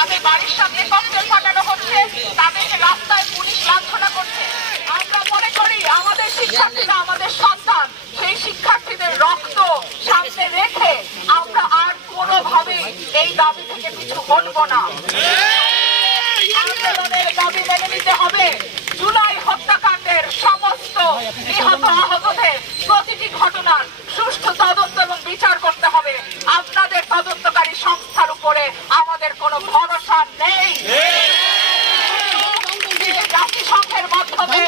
তাদের বাড়ির সামনে ককটেল ফাটানো হচ্ছে তাদেরকে রাস্তায় পুলিশ লাঞ্ছনা করছে আমরা মনে করি আমাদের শিক্ষার্থীরা আমাদের সন্তান সেই শিক্ষার্থীদের রক্ত সামনে রেখে আমরা আর কোনোভাবেই এই দাবি থেকে কিছু হটবো না আন্দোলনের দাবি মেনে নিতে হবে জুলাই হত্যাকাণ্ডের সমস্ত নিহত আহতদের প্রতিটি ঘটনার সুষ্ঠু তদন্ত এবং বিচার করতে হবে আপনাদের তদন্তকারী সংস্থার উপরে ভরসা নেই। জাতিসংঘের মাধ্যমে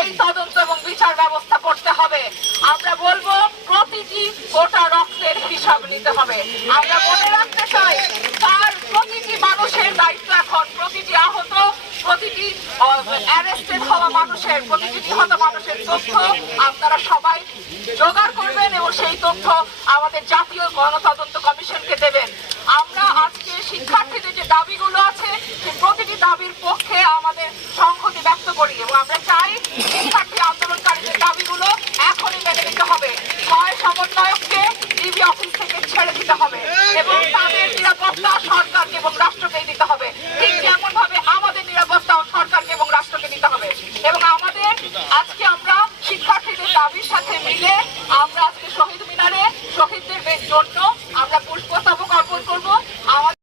এই তদন্ত এবং বিচার ব্যবস্থা করতে হবে। আমরা বলব, প্রতিটি গোটা রক্তের হিসাব নিতে হবে। আমরা মনে রাখতে চাই, তার প্রতিটি মানুষের দায়িত্ব এখন, প্রতিটি আহত, প্রতিটি অ্যারেস্টেড হওয়া মানুষের, প্রতিটি নিহত মানুষের তথ্য আপনারা সবাই জোগাড় করবেন এবং সেই তথ্য আমাদের জাতীয় গণতদন্ত কমিশনকে দেবেন। যে দাবিগুলো আছে সেই প্রতিটি দাবির পক্ষে আমাদের সংহতি ব্যক্ত করি এবং আমরা চাই শিক্ষার্থী আন্দোলনকারীদের দাবিগুলো এখনই মেনে নিতে হবে। ছয় সমন্বয়ককে ডিবি অফিস থেকে ছেড়ে দিতে হবে এবং তাদের নিরাপত্তা সরকারকে এবং রাষ্ট্রকে দিতে হবে। ঠিক যেমন ভাবে আমাদের নিরাপত্তা সরকারকে এবং রাষ্ট্রকে দিতে হবে। এবং আমাদের আজকে আমরা শিক্ষার্থীদের দাবির সাথে মিলে আমরা